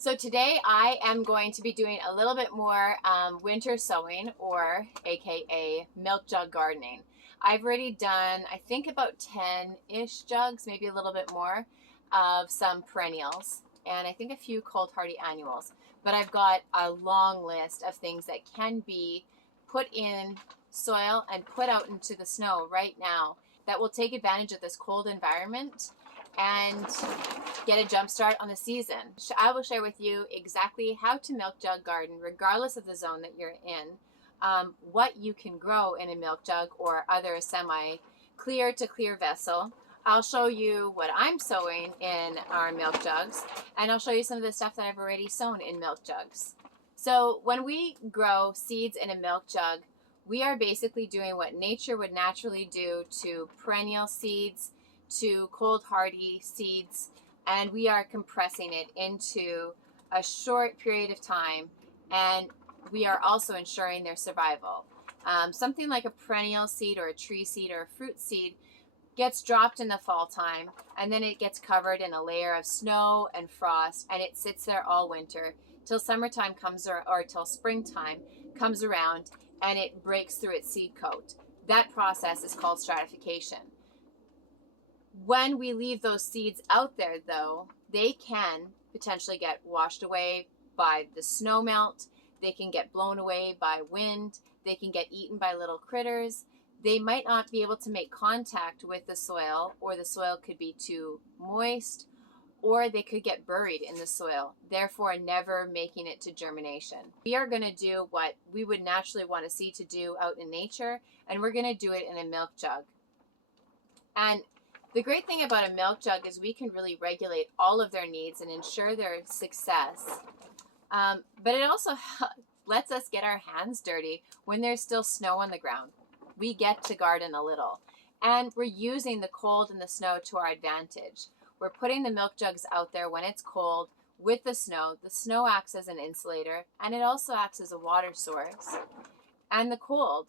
So today I am going to be doing a little bit more winter sowing, or AKA milk jug gardening. I've already done, I think, about 10-ish jugs, maybe a little bit more, of some perennials, and I think a few cold hardy annuals. But I've got a long list of things that can be put in soil and put out into the snow right now that will take advantage of this cold environment and get a jump start on the season. I will share with you exactly how to milk jug garden regardless of the zone that you're in, what you can grow in a milk jug or other semi-clear to clear vessel. I'll show you what I'm sowing in our milk jugs, and I'll show you some of the stuff that I've already sown in milk jugs. So when we grow seeds in a milk jug, we are basically doing what nature would naturally do to perennial seeds, to cold hardy seeds, and we are compressing it into a short period of time, and we are also ensuring their survival. Something like a perennial seed or a tree seed or a fruit seed gets dropped in the fall time, and then it gets covered in a layer of snow and frost, and it sits there all winter till summertime comes, or till springtime comes around, and it breaks through its seed coat. That process is called stratification. When we leave those seeds out there, though, they can potentially get washed away by the snow melt. They can get blown away by wind. They can get eaten by little critters. They might not be able to make contact with the soil, or the soil could be too moist, or they could get buried in the soil, therefore never making it to germination. We are going to do what we would naturally want to see to do out in nature, and we're going to do it in a milk jug. And the great thing about a milk jug is we can really regulate all of their needs and ensure their success. But it also lets us get our hands dirty when there's still snow on the ground. We get to garden a little. And we're using the cold and the snow to our advantage. We're putting the milk jugs out there when it's cold with the snow. The snow acts as an insulator, and it also acts as a water source. And the cold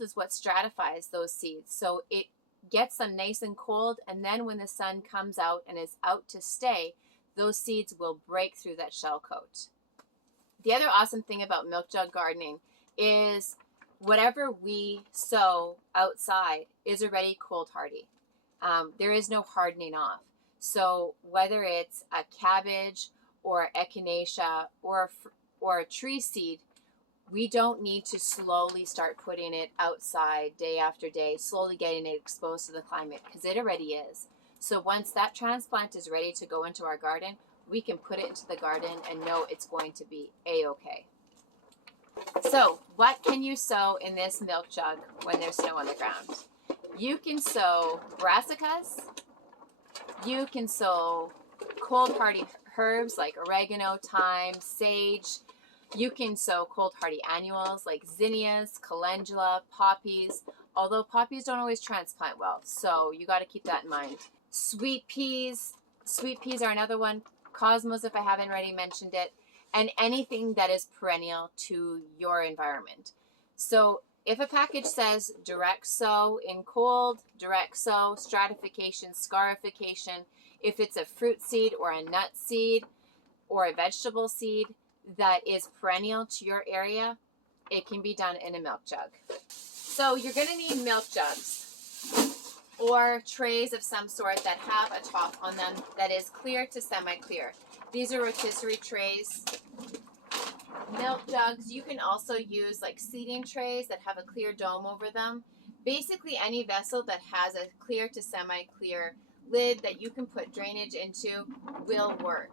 is what stratifies those seeds. So it gets them nice and cold, and then when the sun comes out and is out to stay, those seeds will break through that shell coat. The other awesome thing about milk jug gardening is whatever we sow outside is already cold hardy. There is no hardening off. So whether it's a cabbage or echinacea or a tree seed, we don't need to slowly start putting it outside day after day, slowly getting it exposed to the climate, because it already is. So once that transplant is ready to go into our garden, we can put it into the garden and know it's going to be a-okay. So what can you sow in this milk jug when there's snow on the ground? You can sow brassicas. You can sow cold hardy herbs like oregano, thyme, sage. You can sow cold hardy annuals like zinnias, calendula, poppies, although poppies don't always transplant well, so you got to keep that in mind. Sweet peas are another one. Cosmos, if I haven't already mentioned it, and anything that is perennial to your environment. So if a package says direct sow in cold, direct sow, stratification, scarification, if it's a fruit seed or a nut seed or a vegetable seed that is perennial to your area, it can be done in a milk jug. So you're going to need milk jugs or trays of some sort that have a top on them that is clear to semi-clear. These are rotisserie trays. Milk jugs, you can also use like seeding trays that have a clear dome over them. Basically any vessel that has a clear to semi-clear lid that you can put drainage into will work.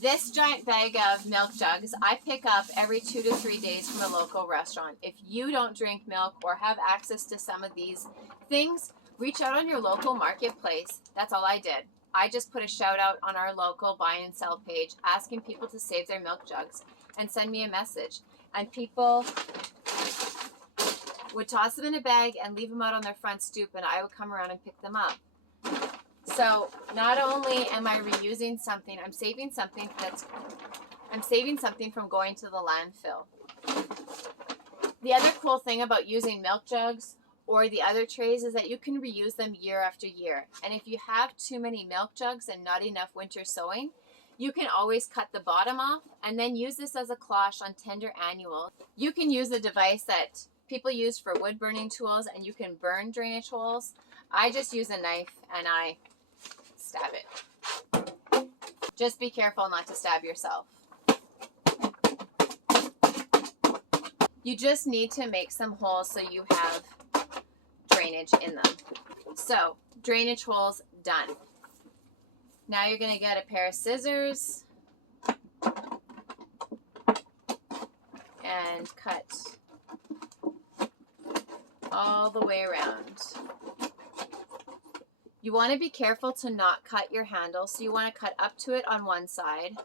This giant bag of milk jugs I pick up every 2 to 3 days from a local restaurant. If you don't drink milk or have access to some of these things, reach out on your local marketplace. That's all I did. I just put a shout out on our local buy and sell page asking people to save their milk jugs and send me a message. And people would toss them in a bag and leave them out on their front stoop, and I would come around and pick them up. So not only am I reusing something, I'm saving something from going to the landfill. The other cool thing about using milk jugs or the other trays is that you can reuse them year after year. And if you have too many milk jugs and not enough winter sowing, You can always cut the bottom off and then use this as a cloche on tender annuals. You can use a device that people use for wood burning tools and you can burn drainage holes. I just use a knife and I stab it. Just be careful not to stab yourself. You just need to make some holes so you have drainage in them. So, drainage holes done. Now you're going to get a pair of scissors and cut all the way around. You want to be careful to not cut your handle, so you want to cut up to it on one side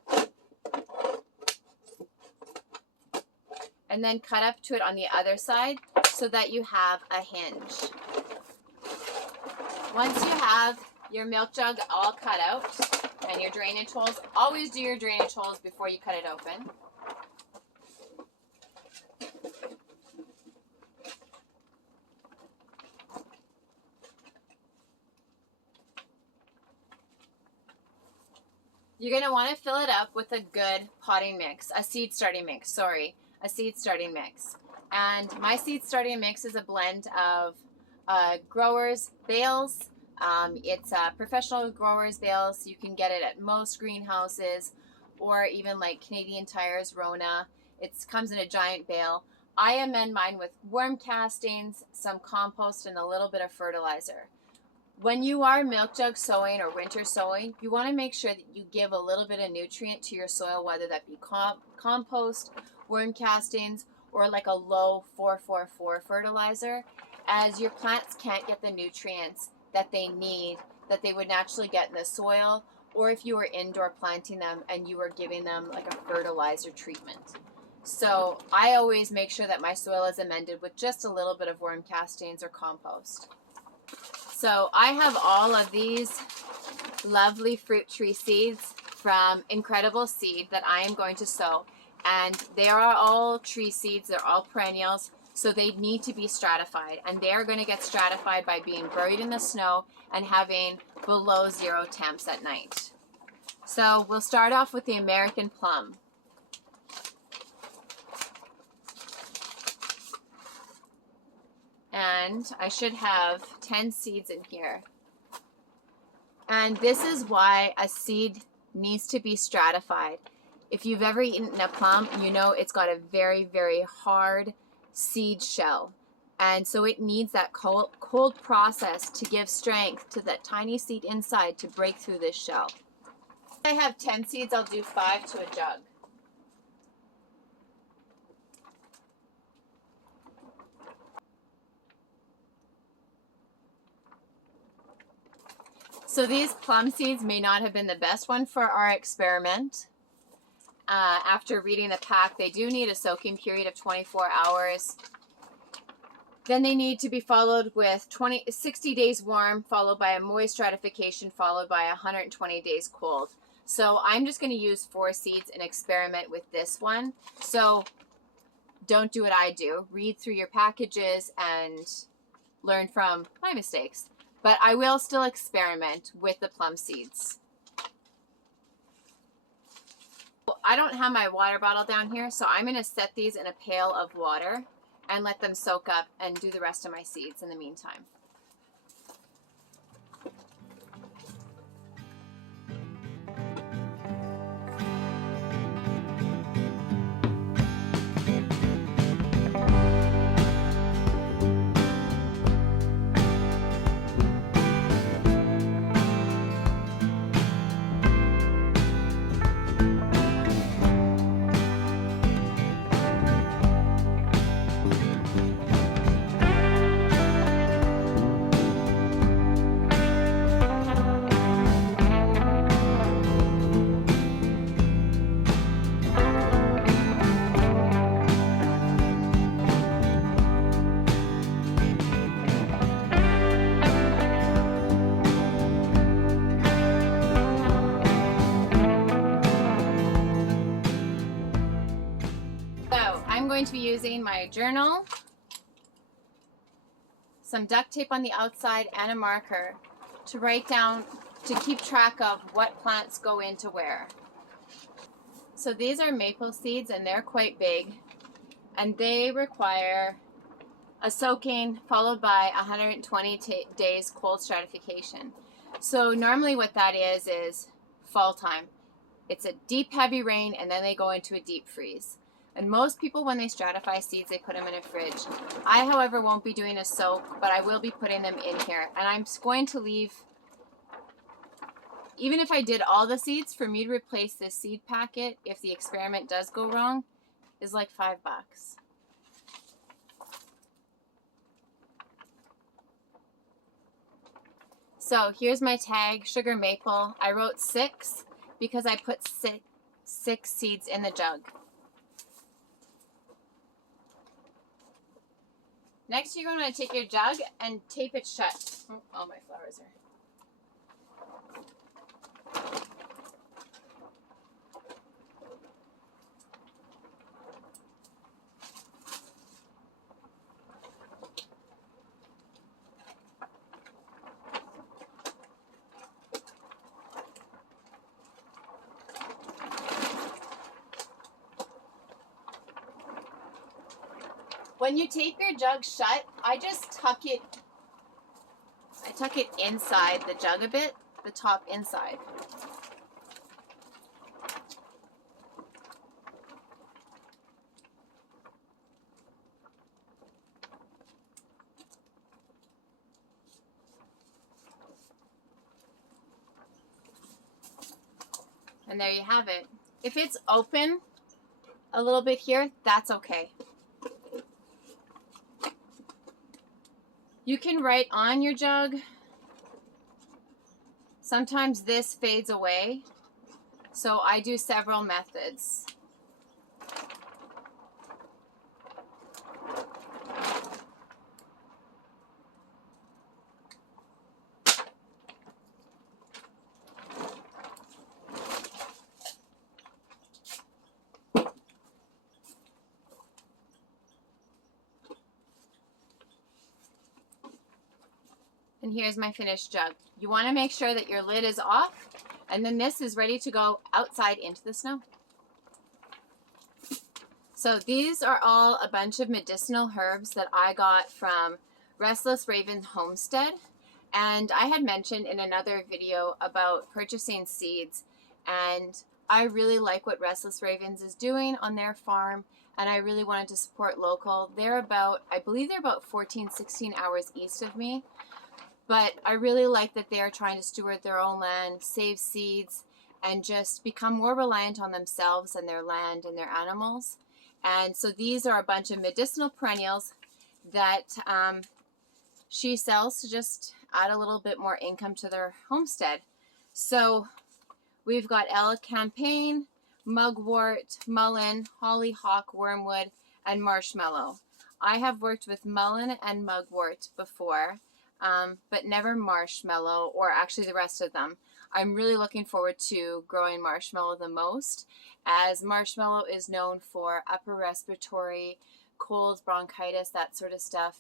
and then cut up to it on the other side so that you have a hinge. Once you have your milk jug all cut out and your drainage holes, always do your drainage holes before you cut it open. You're going to want to fill it up with a good potting mix, a seed starting mix, a seed starting mix. And my seed starting mix is a blend of growers' bales. It's professional growers' bales. You can get it at most greenhouses or even like Canadian Tire's Rona. It comes in a giant bale. I amend mine with worm castings, some compost, and a little bit of fertilizer. When you are milk jug sowing or winter sowing, you want to make sure that you give a little bit of nutrient to your soil, whether that be compost, worm castings, or like a low 4-4-4 fertilizer, as your plants can't get the nutrients that they need, that they would naturally get in the soil, or if you were indoor planting them and you were giving them like a fertilizer treatment. So I always make sure that my soil is amended with just a little bit of worm castings or compost. So I have all of these lovely fruit tree seeds from Incredible Seed that I am going to sow. And they are all tree seeds, they're all perennials, so they need to be stratified. And they are going to get stratified by being buried in the snow and having below 0 temps at night. So we'll start off with the American plum. And I should have 10 seeds in here. And this is why a seed needs to be stratified. If you've ever eaten a plum, you know it's got a very, very hard seed shell. And so it needs that cold process to give strength to that tiny seed inside to break through this shell. If I have 10 seeds, I'll do 5 to a jug. So these plum seeds may not have been the best one for our experiment. After reading the pack, they do need a soaking period of 24 hours. Then they need to be followed with 60 days warm, followed by a moist stratification, followed by 120 days cold. So I'm just going to use 4 seeds and experiment with this one. So don't do what I do. Read through your packages and learn from my mistakes. But I will still experiment with the plum seeds. I don't have my water bottle down here, so I'm going to set these in a pail of water and let them soak up and do the rest of my seeds in the meantime. I'm going to be using my journal, some duct tape on the outside, and a marker to write down, to keep track of what plants go into where. So these are maple seeds and they're quite big, and they require a soaking followed by 120 days cold stratification. So normally what that is fall time. It's a deep heavy rain and then they go into a deep freeze. And most people, when they stratify seeds, they put them in a fridge. I, however, won't be doing a soak, but I will be putting them in here. And I'm going to leave, even if I did all the seeds, for me to replace this seed packet, if the experiment does go wrong, is like $5. So here's my tag, sugar maple. I wrote 6 because I put six seeds in the jug. Next, you're going to take your jug and tape it shut. Oh, all my flowers are. When you tape your jug shut, I just tuck it inside the jug a bit, the top inside. And there you have it. If it's open a little bit here, that's okay. You can write on your jug. Sometimes this fades away, so I do several methods. And here's my finished jug. You want to make sure that your lid is off, and then this is ready to go outside into the snow. So these are all a bunch of medicinal herbs that I got from Restless Raven Homestead. And I had mentioned in another video about purchasing seeds, and I really like what Restless Ravens is doing on their farm, and I really wanted to support local. They're about, I believe they're about 14, 16 hours east of me. But I really like that they are trying to steward their own land, save seeds, and just become more reliant on themselves and their land and their animals. And so these are a bunch of medicinal perennials that she sells to just add a little bit more income to their homestead. So we've got elecampane, mugwort, mullein, hollyhock, wormwood, and marshmallow. I have worked with mullein and mugwort before. But never marshmallow, or actually the rest of them. I'm really looking forward to growing marshmallow the most, as marshmallow is known for upper respiratory, colds, bronchitis, that sort of stuff.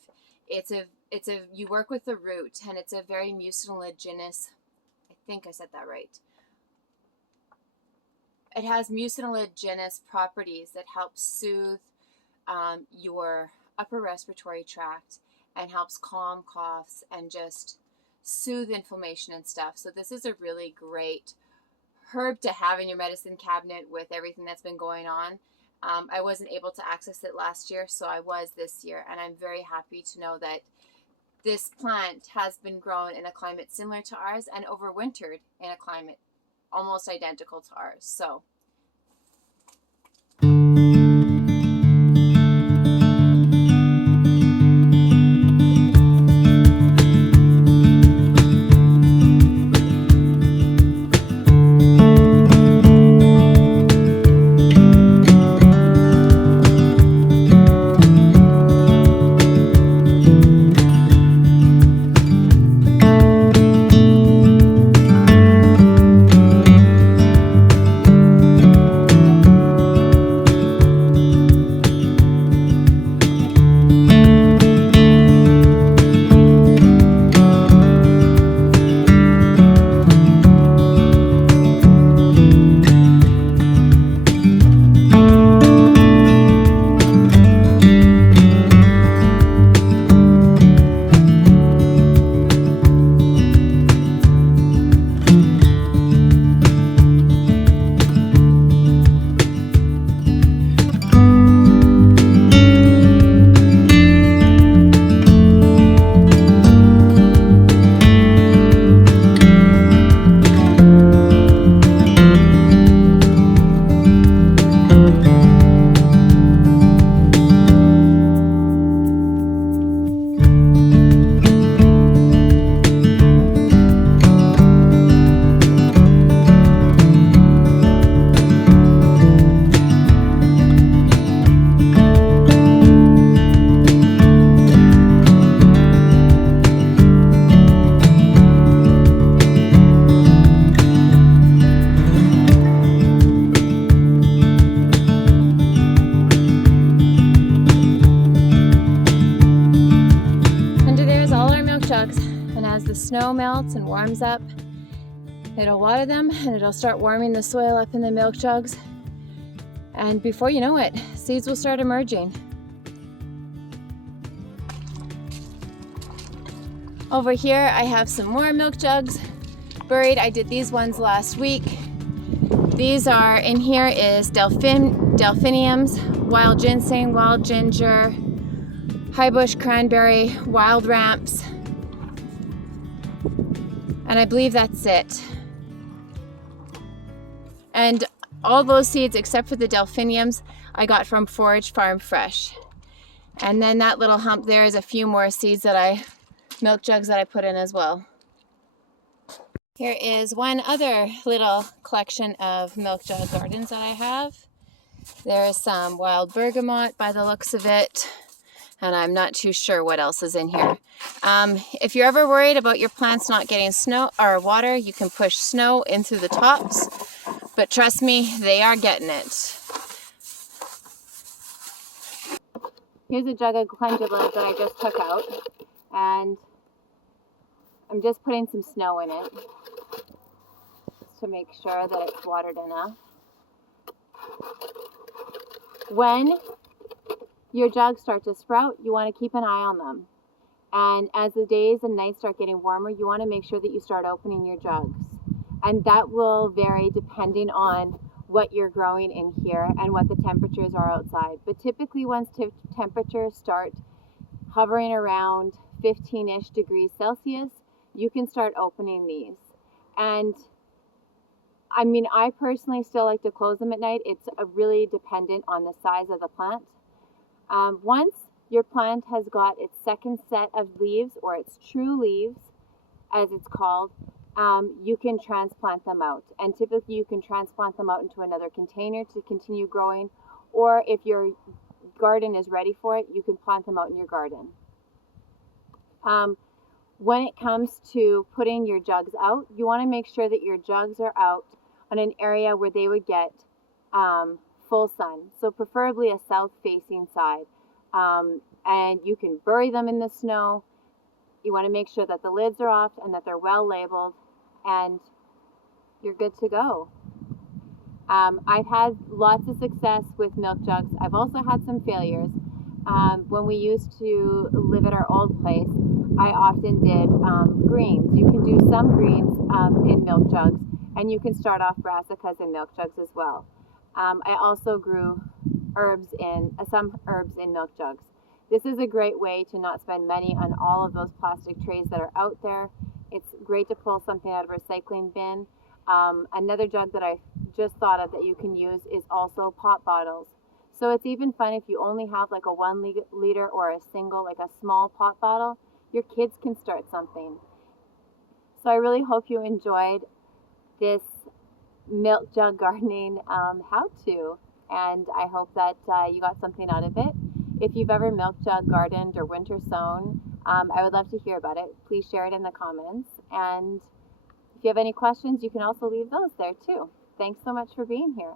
You work with the root, and it's a very mucilaginous, I think I said that right. It has mucilaginous properties that help soothe your upper respiratory tract, and helps calm coughs and just soothe inflammation and stuff. So this is a really great herb to have in your medicine cabinet with everything that's been going on. I wasn't able to access it last year, so I was this year, and I'm very happy to know that this plant has been grown in a climate similar to ours and overwintered in a climate almost identical to ours. So snow melts and warms up, it'll water them and it'll start warming the soil up in the milk jugs. And before you know it, seeds will start emerging. Over here, I have some more milk jugs buried. I did these ones last week. These are, in here is delphiniums, wild ginseng, wild ginger, high bush cranberry, wild ramps, and I believe that's it. And all those seeds, except for the delphiniums, I got from Forage Farm Fresh. And then that little hump there is a few more seeds milk jugs that I put in as well. Here is one other little collection of milk jug gardens that I have. There's some wild bergamot by the looks of it, and I'm not too sure what else is in here. If you're ever worried about your plants not getting snow or water, you can push snow in through the tops, but trust me, they are getting it. Here's a jug of calendula that I just took out, and I'm just putting some snow in it to make sure that it's watered enough. When your jugs start to sprout, you want to keep an eye on them. And as the days and nights start getting warmer, you want to make sure that you start opening your jugs. And that will vary depending on what you're growing in here and what the temperatures are outside. But typically once temperatures start hovering around 15-ish degrees Celsius, you can start opening these. And I mean, I personally still like to close them at night. It's really dependent on the size of the plant. Once your plant has got its second set of leaves, or its true leaves, as it's called, you can transplant them out. And typically you can transplant them out into another container to continue growing. Or if your garden is ready for it, you can plant them out in your garden. When it comes to putting your jugs out, you want to make sure that your jugs are out on an area where they would get full sun. So preferably a south-facing side. And you can bury them in the snow. You want to make sure that the lids are off and that they're well labeled, and you're good to go. I've had lots of success with milk jugs. I've also had some failures. When we used to live at our old place, I often did greens. You can do some greens in milk jugs, and you can start off brassicas in milk jugs as well. I also grew some herbs in milk jugs. This is a great way to not spend money on all of those plastic trays that are out there. It's great to pull something out of a recycling bin. Another jug that I just thought of that you can use is also pop bottles. So it's even fun if you only have like a 1 liter or a single, like a small pop bottle. Your kids can start something. So I really hope you enjoyed this milk jug gardening how-to, and I hope that you got something out of it. If you've ever milk jug gardened or winter sown, I would love to hear about it. Please share it in the comments, and if you have any questions, you can also leave those there too. Thanks so much for being here.